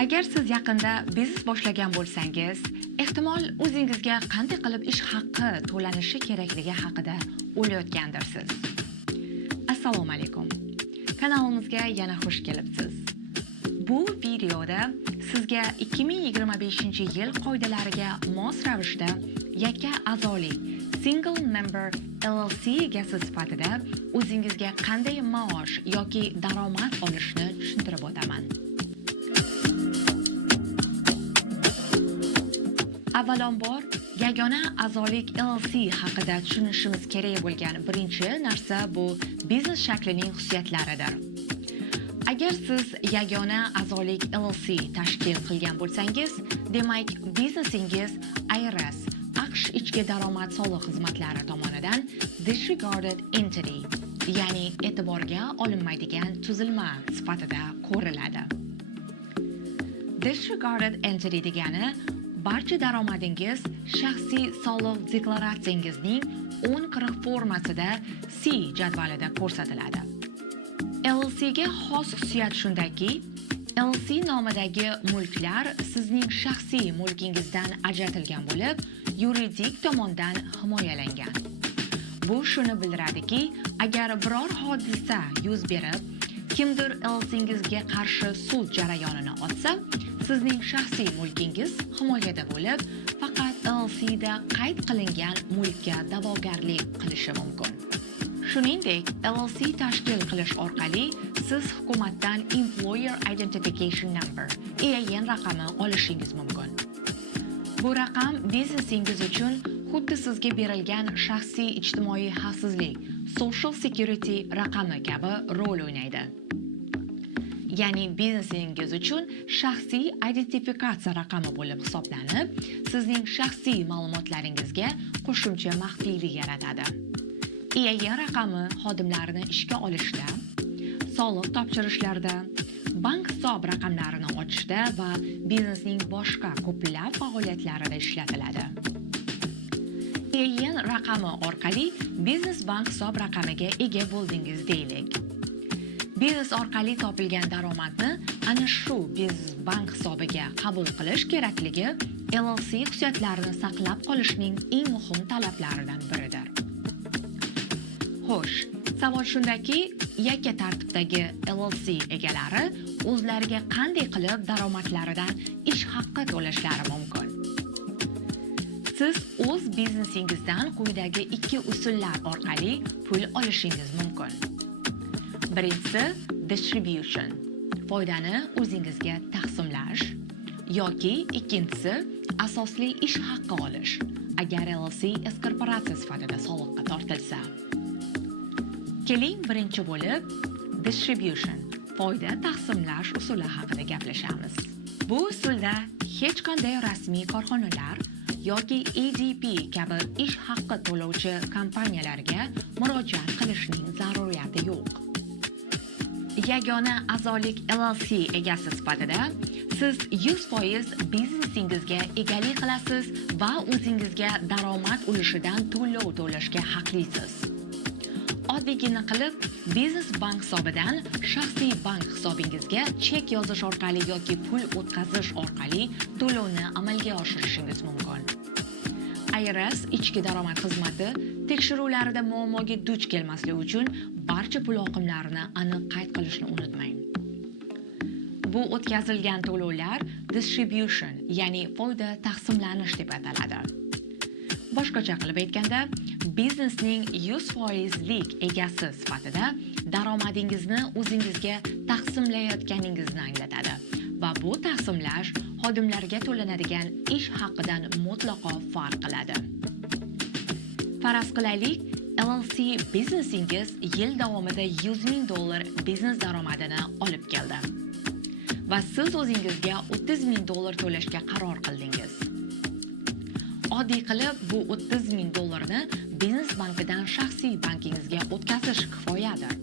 Agar siz yaqinda biznes boshlagan bo'lsangiz, ehtimol o'zingizga qanday qilib ish haqqi to'lanishi kerakligi haqida o'ylayotgandirsiz. Assalomu alaykum. Kanalimizga yana xush kelibsiz. Bu videoda sizga 2025-yil qoidalariga mos ravishda yakka a'zolik Single Member LLC egasi sifatida o'zingizga qanday maosh yoki daromad olishni tushuntirib o'taman. Avvalambor, yagona a'zolik LLC haqida tushunishimiz kerak bo'lgan birinchi narsa bu biznes shaklining xususiyatlaridir. Agar siz yagona a'zolik LLC tashkil qilgan bo'lsangiz, demak biznesingiz IRS AQSh ichki daromad soliq xizmatlari tomonidan disregarded entity, ya'ni e'tiborga olinmaydigan tuzilma sifatida ko'riladi. Disregarded entity degani barcha daromadingiz shaxsiy soliq deklaratsiyangizning 1040 formasida C jadvalida ko'rsatiladi. LLC ga xos xususiyat shundaki, LLC nomidagi mulklar sizning shaxsiy mulkingizdan ajratilgan bo'lib, yuridik tomondan himoyalangan. Bu shuni bildiradiki, agar biror hodisa yuz berib, kimdir LLC'ngizga qarshi sud jarayonini ochsa, sizning shaxsiy mulkingiz himoyada bo'lib, faqat LLC'da qayd qilingan mulkka da'vogarlik qilishi mumkin. Shuningdek, LLC tashkil qilish orqali siz hukumatdan Employer Identification Number (EIN) raqami olishingiz mumkin. Bu raqam biznesingiz uchun xuddi sizga berilgan shaxsiy ijtimoiy xavfsizlik Social Security raqami kabi rol o'ynaydi. Ya'ni biznesingiz uchun shaxsiy identifikatsiya raqami bo'lib hisoblanib, sizning shaxsiy ma'lumotlaringizga qo'shimcha maxfiylik yaratadi. EIN raqami xodimlarni ishga olishda, soliq topshirishlarda, bank hisob raqamlarini ochishda va biznesning boshqa ko'plab faoliyatlarida ishlatiladi. EIN raqami orqali biznes bank hisob raqamiga ega bo'ldingiz deylik. Biznes orqali topilgan daromadni ana shu biznes bank hisobiga qabul qilish kerakligi LLC xususiyatlarini saqlab qolishning eng muhim talablaridan biridir. Xo'sh, savol shundaki, yakka tartibdagi LLC egalari o'zlariga qanday qilib daromadlaridan ish haqqi to'lashlari mumkin? Siz o'z biznesingizdan quyidagi ikki usullar orqali pul olishingiz mumkin. Birinchisi distribution, foydani o'zingizga taqsimlash, yoki ikkinchisi asosli ish haqqi olish, agar LLC S korporatsiya sifatida soliqqa tortilsa. Keling, birinchi bo'lib distribution, foyda taqsimlash usuli haqida gaplashamiz. Bu usulda hech qanday rasmiy korxonalar yoki ADP kabi ish haqqi to'lovchi kompaniyalarga murojaat qilishning zaruriyati yo'q. Yagona a'zolik LLC egasi sifatida siz 100% biznesingizga egalik qilasiz va o'zingizga daromad ulushidan to'lov to'lashga haqlisiz. Oddiygina qilib, biznes bank hisobidan shaxsiy bank hisobingizga chek yozish orqali yoki pul o'tkazish orqali to'lovni amalga oshirishingiz mumkin. IRS ichki daromad xizmati tekshiruvlarida muammoga duch kelmaslik uchun barcha pul oqimlarini aniq qayd qilishni unutmang. Bu o'tkazilgan to'lovlar distribution, ya'ni foyda taqsimlanish deb ataladi. Boshqacha qilib aytganda, biznesning 100%lik egasi sifatida daromadingizni o'zingizga taqsimlayotganingizni anglatadi va bu taqsimlash xodimlarga to'lanadigan ish haqqidan mutlaqo farq qiladi. Faraz qilaylik, LLC biznesingiz yil davomida $100,000 biznes daromadini olib keldi va siz o'zingizga $30,000 to'lashga qaror qildingiz. Oddiy qilib, bu $30,000 biznes bankidan shaxsiy bankingizga o'tkazish kifoyadir.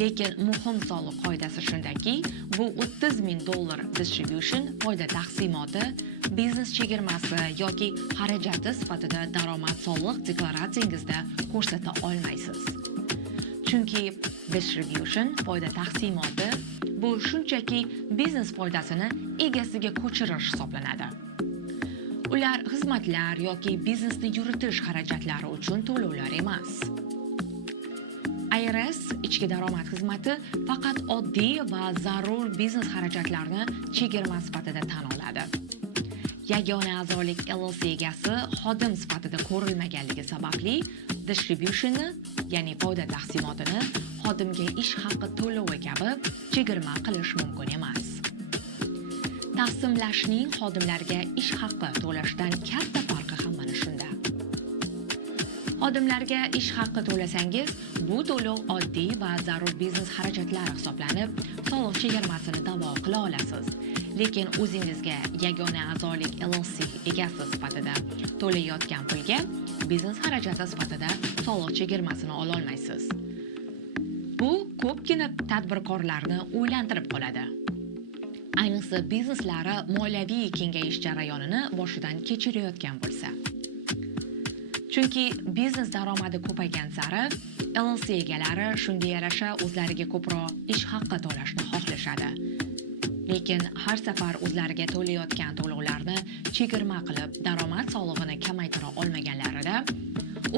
Lekin muhim soliq qoidasi shundaki, bu $30,000 distribution foyda taqsimoti biznes chegirmasi yoki xarajati sifatida daromad soliq deklaratsiyangizda ko'rsata olmaysiz. Chunki distribution foyda taqsimoti Bu shunchaki biznes foydasini egasiga ko'chirish hisoblanadi. Ular xizmatlar yoki biznesni yuritish xarajatlari uchun to'lovlar emas. IRS ichki daromad xizmati faqat oddiy va zarur biznes xarajatlarni chegirma sifatida tan oladi. Yagona a'zolik LLC egasi xodim sifatida ko'rilmaganligi sababli distributionni, ya'ni foyda taqsimotini xodimga ish haqi to'lovi kabi chegirma qilish mumkin emas. Taqsimlashning xodimlarga ish haqi to'lashdan katta farqi ham mana shunda. Xodimlarga ish haqi to'lasangiz, bu to'lov oddiy va zarur biznes xarajatlari hisoblanib, soliq chegirmasini da'vo qila olasiz. Lekin o'zingizga yagona a'zolik LLC egasi sifatida to'layotgan pulga biznes xarajati sifatida soliq chegirmasini ola olmaysiz. Bu ko'pgina tadbirkorlarni o'ylantirib qoladi. Ayniqsa bizneslari moliyaviy kengayish jarayonini boshidan kechirayotgan bo'lsa. Chunki biznes daromadi ko'paygan sari LLC egalari shunga yarasha o'zlariga ko'proq ish haqi to'lashni xohlashadi. Lekin har safar o'zlariga to'layotgan to'lovlarni chegirma qilib, daromad solig'ini kamaytira olmaganlarida,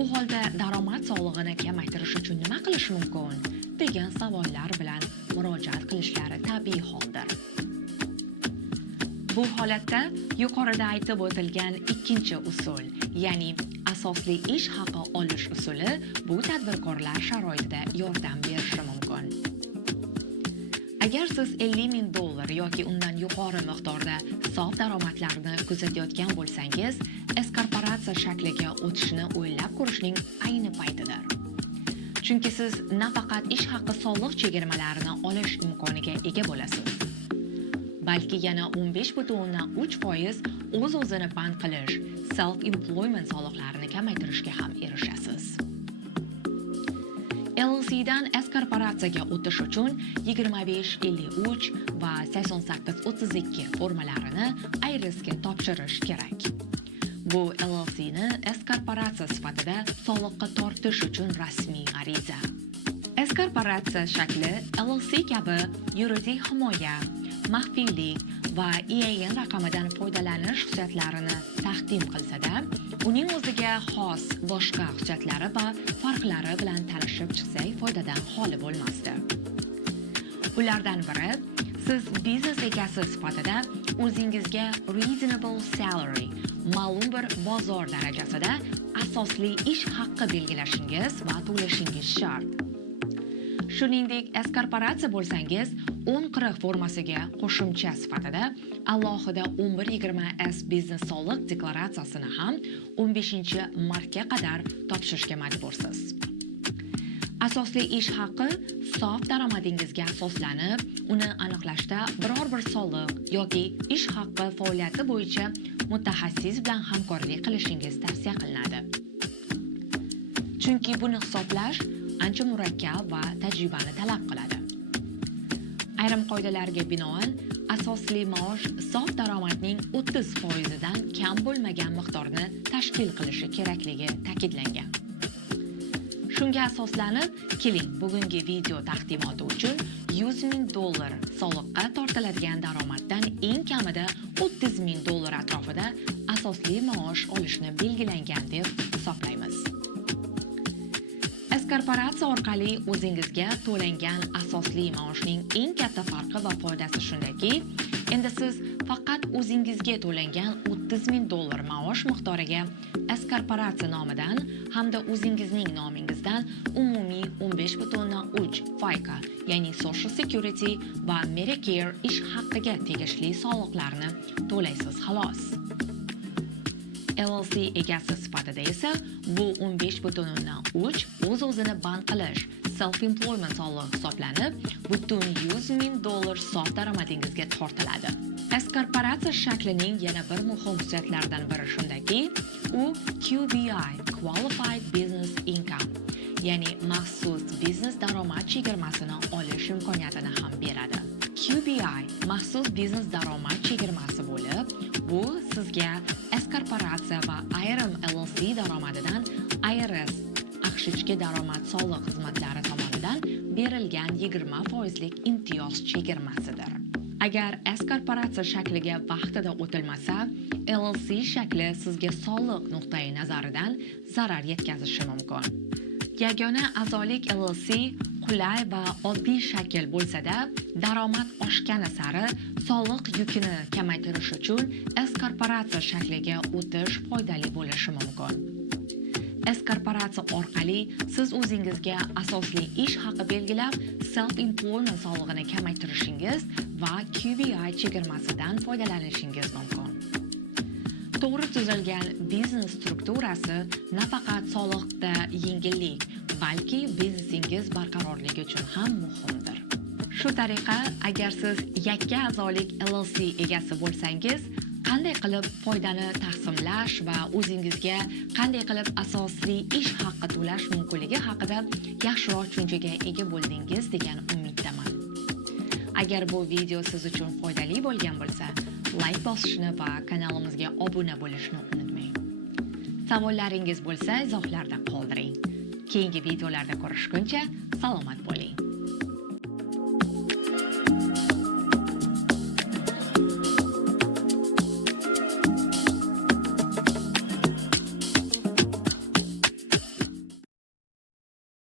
u holda daromad solig'ini kamaytirish uchun nima qilish mumkin degan savollar bilan murojaat qilishlari tabiiy holdir. Bu holatda yuqorida aytib o'tilgan ikkinchi usul, ya'ni asosli ish haqi olish usuli bu tadbirkorlar sharoitida yordam berishi mumkin. Agar siz $50,000 yoki undan yuqori miqdorda sof daromadlarni kuzatayotgan bo'lsangiz, S-korporatsiya shakliga o'tishni o'ylab ko'rishning ayni paytidir. Chunki siz nafaqat ish haqi soliq chegirmalarini olish imkoniga ega bo'lasiz, balki yana 15.3% o'z-o'zini band qilish, self-employment soliqlarini kamaytirishga ham erishasiz. LLC dan S-korporatsiyaga o'tish uchun 2553 va 8832 formalarini IRSga topshirish kerak. Bu LLCni S-korporatsiya sifatida soliqqa tortish uchun rasmiy ariza. S-korporatsiya shakli LLC kabi yuridik himoya, maxfiylik va EIN raqamidan foydalanish xususiyatlarini taqdim qilsa-da, uning o'ziga xos boshqa xususiyatlari va farqlari bilan tanishib chiqsak, foydadan xoli bo'lmasdi. Ulardan biri, siz biznes egasi sifatida o'zingizga reasonable salary, ma'lum bir bozor darajasida asosli ish haqqi belgilashingiz va to'lashingiz shart. Shuningdek, S-korporatsiya bo'lsangiz, 1040 formasiga qo'shimcha sifatida alohida 1120S biznes soliq deklaratsiyasini ham 15-martga qadar topshirishga majbursiz. Asosli ish haqqi sof daromadingizga asoslanib, uni aniqlashda biror bir soliq yoki ish haqqi faoliyati bo'yicha mutaxassis bilan hamkorlik qilishingiz tavsiya qilinadi. Chunki buni hisoblash ancha murakkab va tajribani talab qiladi. Ayrim qoidalarga binoan asosli maosh sof daromadning 30% dan kam bo'lmagan miqdorni tashkil qilishi kerakligi ta'kidlangan. Shunga asoslanib, keling bugungi video taqdimoti uchun $100,000 soliqqa tortiladigan daromaddan eng kamida $30,000 atrofida asosli maosh olishni belgilangan deb hisoblaymiz. S-korporatsiya orqali o'zingizga to'langan asosli maoshning eng katta farqi va foydasi shundaki, endi siz faqat o'zingizga to'langan $30,000 maosh miqdoriga S-korporatsiya nomidan hamda o'zingizning nomingizdan umumiy 15.3 FICA, ya'ni Social Security va Medicare ish haqqiga tegishli soliqlarni to'laysiz xolos. LLC egasi sifatida esa bu 15.3 o'z-o'zini band qilish, self-employment solig'i hisoblanib, butun $100,000 sof daromadingizga tortiladi. S-korporatsiya shaklining yana bir muhim xususiyatlaridan biri shundaki, u QBI, Qualified Business Income, ya'ni maxsus biznes daromad chegirmasini olish imkoniyatini ham beradi. QBI maxsus biznes daromad chegirmasi bo'lib, bu sizga S-korporatsiya va ayrim LLC daromadidan IRS yaxshi ichki daromad soliq xizmatlari tomonidan berilgan 20% imtiyoz chegirmasidir. Agar S korporatsiya shakliga vaqtida o'tilmasa, LLC shakli sizga soliq nuqtai nazaridan zarar yetkazishi mumkin. Yagona a'zolik LLC qulay va oddiy shakl bo'lsa-da, daromad oshgani sari soliq yukini kamaytirish uchun S korporatsiya shakliga o'tish foydali bo'lishi mumkin. S korporatsiya orqali siz o'zingizga asosli ish haqi belgilab, self-employment solig'ini kamaytirishingiz va QBI chegirmasidan foydalanishingiz mumkin. To'g'ri tuzilgan biznes strukturasi nafaqat soliqda yengillik, balki biznesingiz barqarorligi uchun ham muhimdir. Shu tariqa, agar siz yakka a'zolik LLC egasi bo'lsangiz, qanday qilib foydani taqsimlash va o'zingizga qanday qilib asosli ish haqqi to'lash mumkinligi haqida yaxshiroq tushunchaga ega bo'ldingiz degan umiddaman. Agar bu video siz uchun foydali bo'lgan bo'lsa, like bosishni va kanalimizga obuna bo'lishni unutmang. Savollaringiz bo'lsa, izohlarda qoldiring. Keyingi videolarda ko'rishguncha salomat bo'ling.